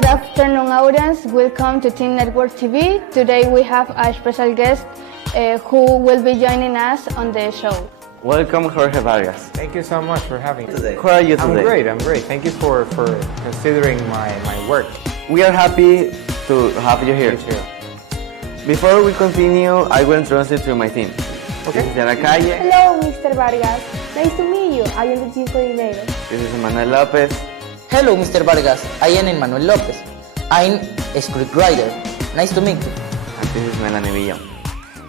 Good afternoon, audience. Welcome to Teen Network TV. Today we have a special guest who will be joining us on the show. Welcome, Jorge Vargas. Thank you so much for having me today. How are you today? I'm great. Thank you for considering my work. We are happy to have you here. Me too. Before we continue, I will introduce you to my team. Okay. This is Diana Calle. Hello, Mr. Vargas. Nice to meet you. I am the team coordinator. This is Manuel Lopez. Hello, Mr. Vargas. I am Emmanuel Lopez. I'm a scriptwriter. Nice to meet you. And this is Melanie Villa.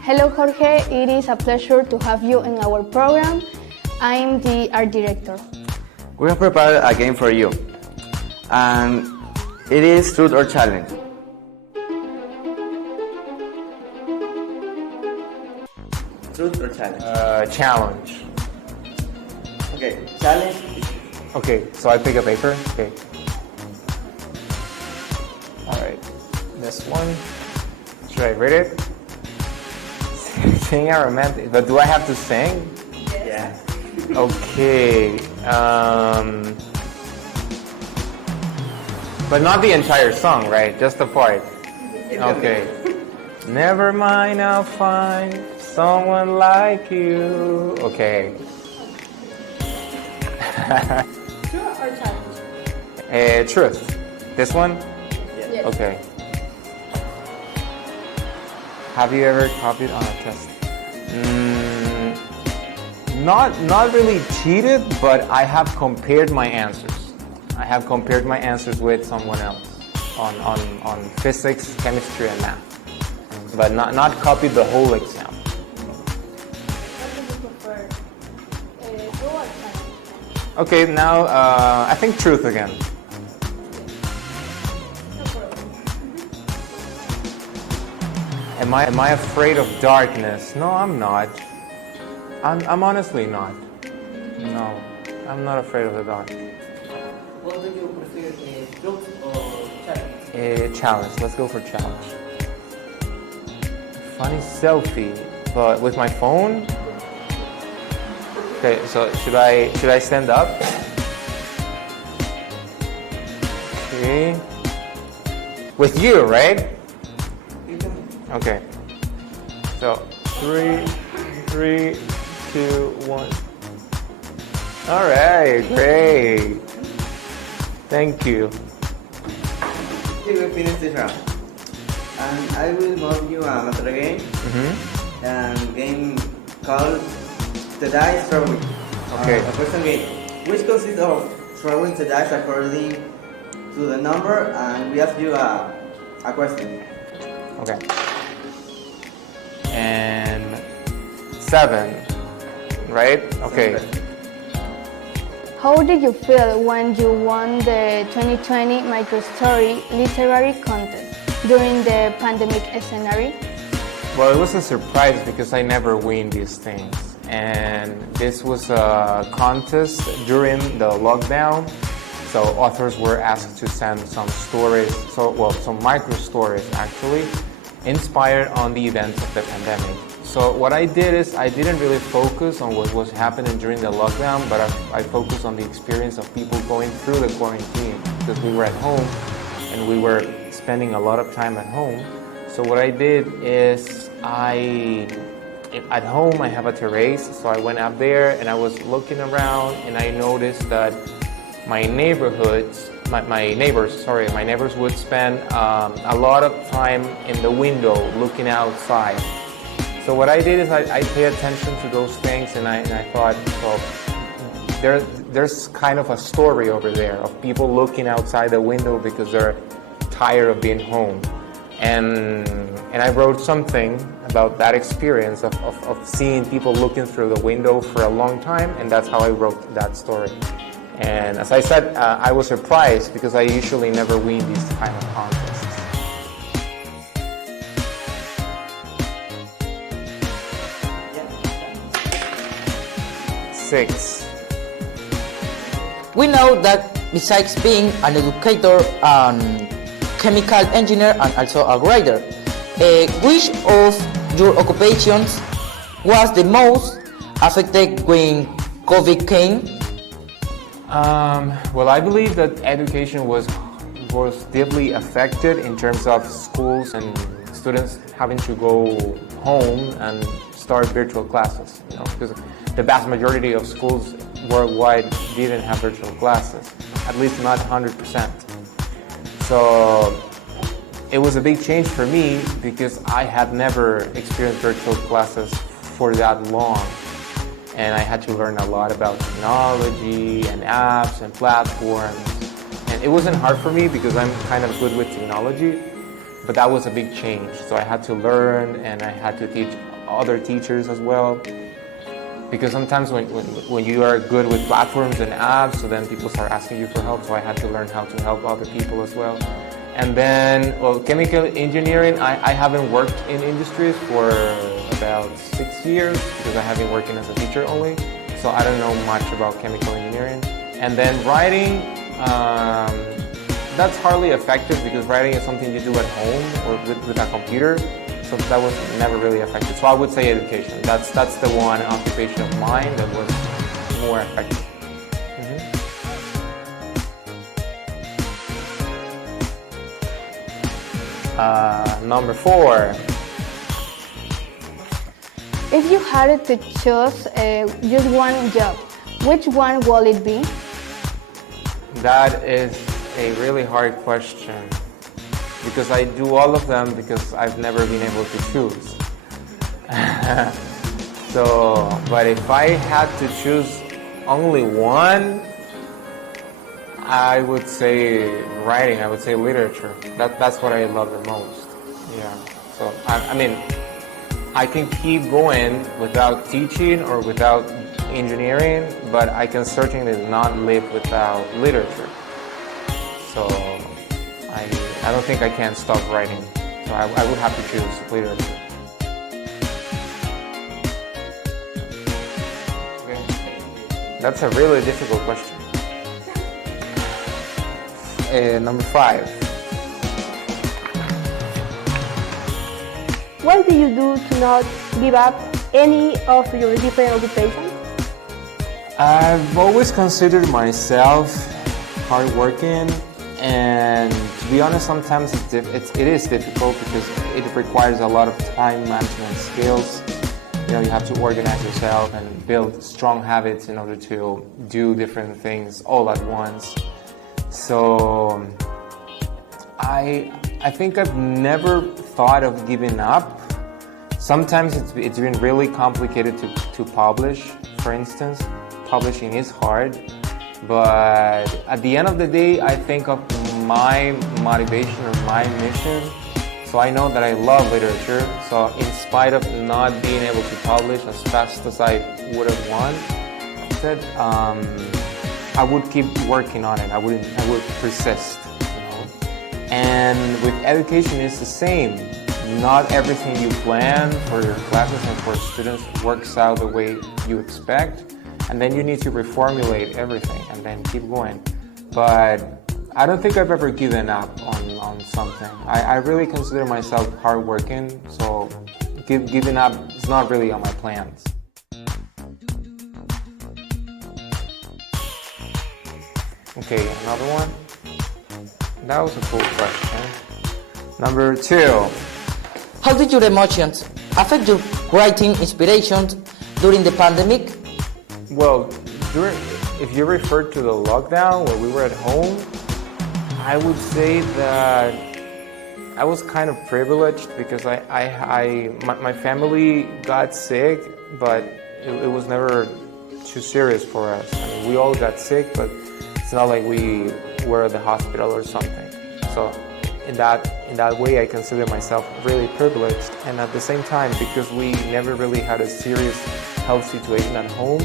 Hello, Jorge. It is a pleasure to have you in our program. I'm the art director. We have prepared a game for you. And it is truth or challenge. Truth or challenge? Challenge. Okay, challenge. Okay, so I pick a paper. Okay. All right. This one. Should I read it? Sing a romantic. But do I have to sing? Yeah. Okay. But not the entire song, right? Just the part. Okay. Never mind, I'll find someone like you. Okay. Truth or challenge? Truth. This one? Yes. Okay. Have you ever copied on a test? Not really cheated, but I have compared my answers. I have compared my answers with someone else on physics, chemistry, and math. But not copied the whole exam. What do you prefer? Truth or challenge? Okay, now I think truth again. No problem. Am I afraid of darkness? No, I'm not. I'm honestly not. No, I'm not afraid of the dark. What do you prefer, truth or challenge? Challenge. Let's go for challenge. Funny selfie, but with my phone. Okay, so should I stand up? Okay. With you, right? Okay. So 3, 2, 1. All right, great. Thank you. Okay, we finish this round. And I will move you another game. And game called the dice throwing. Okay. A question game, which consists of throwing the dice according to the number, and we ask you a question. Okay. And 7, right? Okay. How did you feel when you won the 2020 Microstory Literary Contest during the pandemic scenario? Well, it was a surprise because I never win these things. And this was a contest during the lockdown. So authors were asked to send some stories, some micro stories actually, inspired on the events of the pandemic. So what I did is I didn't really focus on what was happening during the lockdown, but I focused on the experience of people going through the quarantine because we were at home and we were spending a lot of time at home. So what I did is at home I have a terrace, so I went up there and I was looking around and I noticed that my neighbors would spend a lot of time in the window looking outside. So what I did is I pay attention to those things and I thought, well, there's kind of a story over there of people looking outside the window because they're tired of being home. And I wrote something about that experience of seeing people looking through the window for a long time, and that's how I wrote that story. And as I said, I was surprised because I usually never win these kind of contests. Yeah. 6. We know that besides being an educator and chemical engineer and also a writer, which of your occupations was the most affected when COVID came? Well, I believe that education was was deeply affected in terms of schools and students having to go home and start virtual classes, because the vast majority of schools worldwide didn't have virtual classes, at least not 100%. So it was a big change for me because I had never experienced virtual classes for that long. And I had to learn a lot about technology and apps and platforms. And it wasn't hard for me because I'm kind of good with technology, but that was a big change. So I had to learn, and I had to teach other teachers as well. Because sometimes when you are good with platforms and apps, so then people start asking you for help, so I had to learn how to help other people as well. And then, chemical engineering, I haven't worked in industries for about 6 years because I have been working as a teacher only, so I don't know much about chemical engineering. And then writing, that's hardly effective because writing is something you do at home or with a computer, so that was never really affected. So I would say education. That's the one occupation of mine that was more effective. Number 4. If you had to choose just one job, which one will it be? That is a really hard question because I do all of them because I've never been able to choose. But if I had to choose only one, I would say writing. I would say literature. That's what I love the most. Yeah. So I mean, I can keep going without teaching or without engineering, but I can certainly not live without literature. So I don't think I can stop writing. So I would have to choose literature. Okay. That's a really difficult question. Number 5. What do you do to not give up any of your different occupations? I've always considered myself hardworking, and to be honest, sometimes it is difficult because it requires a lot of time management skills. You have to organize yourself and build strong habits in order to do different things all at once. So I think I've never thought of giving up. Sometimes it's been really complicated to publish. For instance, publishing is hard, but at the end of the day, I think of my motivation or my mission. So I know that I love literature, so in spite of not being able to publish as fast as I would have wanted, I would keep working on it. I would persist, And with education, it's the same. Not everything you plan for your classes and for students works out the way you expect, and then you need to reformulate everything and then keep going. But I don't think I've ever given up on something. I really consider myself hardworking, so giving up is not really on my plans. Okay, another one. That was a cool question. Number 2. How did your emotions affect your writing inspirations during the pandemic? Well, if you refer to the lockdown where we were at home, I would say that I was kind of privileged because my family got sick, but it was never too serious for us. I mean, we all got sick, but it's not like we were at the hospital or something. So in that way, I consider myself really privileged. And at the same time, because we never really had a serious health situation at home,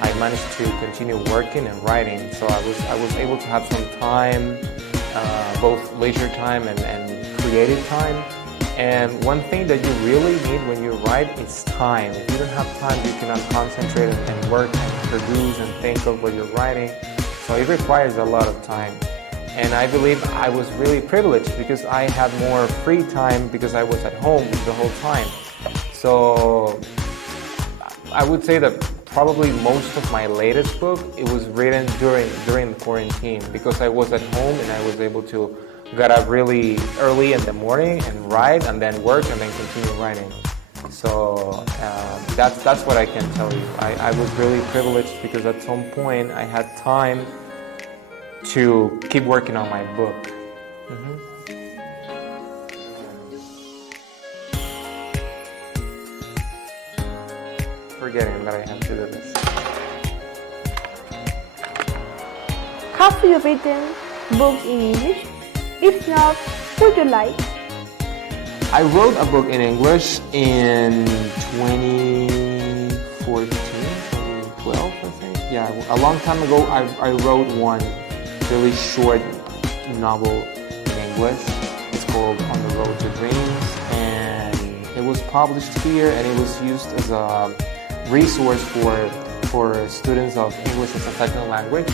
I managed to continue working and writing. So I was able to have some time, both leisure time and creative time. And one thing that you really need when you write is time. If you don't have time, you cannot concentrate and work and produce and think of what you're writing. So it requires a lot of time. And I believe I was really privileged because I had more free time because I was at home the whole time. So I would say that probably most of my latest book, it was written during quarantine because I was at home and I was able to get up really early in the morning and write and then work and then continue writing. So that's what I can tell you. I was really privileged because at some point I had time to keep working on my book. Forgetting that I have to do this. Have you written books in English? If not, would you like? I wrote a book in English in 2014, 2012, I think. Yeah, a long time ago I wrote one really short novel in English. It's called On the Road to Dreams, and it was published here and it was used as a resource for students of English as a second language.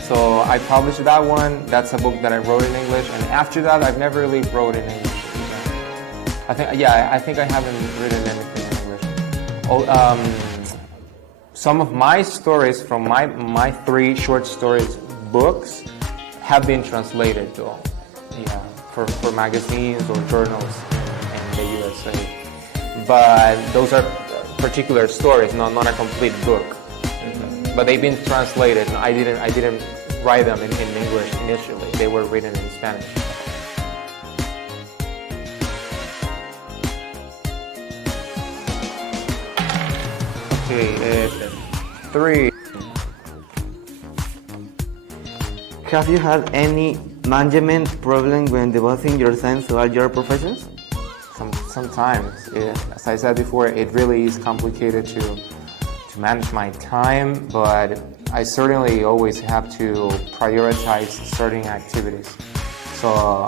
So I published that one. That's a book that I wrote in English, and after that I've never really wrote in English. I think I haven't written anything in English. Some of my stories from my 3 short stories books have been translated though. Yeah, for magazines or journals in the USA. But those are particular stories, not a complete book. But they've been translated. I didn't write them in English initially. They were written in Spanish. Okay, 3. Have you had any management problem when devoting yourself to all your professions? Sometimes, as I said before, it really is complicated to manage my time, but I certainly always have to prioritize certain activities. So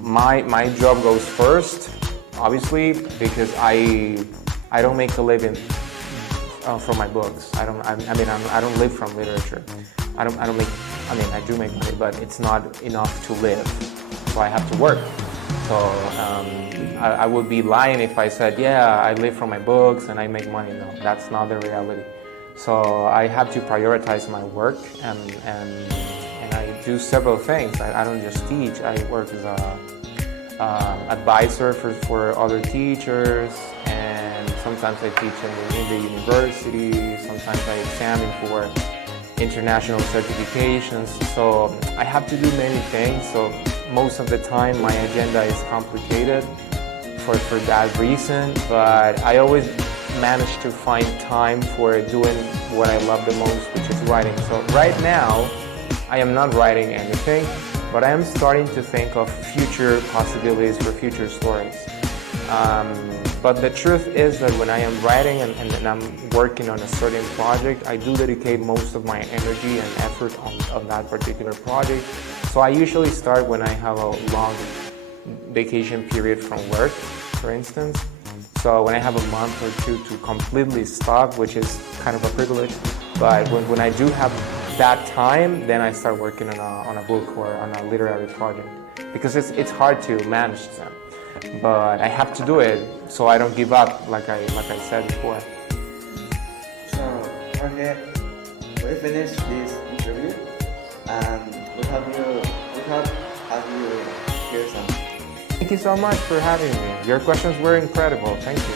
my job goes first, obviously, because I don't make a living from my books. I don't live from literature. I do make money, but it's not enough to live. So I have to work. So I would be lying if I said, yeah, I live from my books and I make money. No, that's not the reality. So I have to prioritize my work, and I do several things. I don't just teach. I work as a advisor for other teachers, and sometimes I teach in the university. Sometimes I examine for international certifications. So I have to do many things. So most of the time my agenda is complicated for that reason, but I always manage to find time for doing what I love the most, which is writing. So right now I am not writing anything, but I am starting to think of future possibilities for future stories. But the truth is that when I am writing and I'm working on a certain project, I do dedicate most of my energy and effort on that particular project. So I usually start when I have a long vacation period from work, for instance. So when I have a month or 2 to completely stop, which is kind of a privilege, but when I do have that time, then I start working on a book or on a literary project, because it's hard to manage them. But I have to do it so I don't give up, like I said before. So, Jorge, we finished this interview, and we hope have you hear some. Thank you so much for having me. Your questions were incredible. Thank you.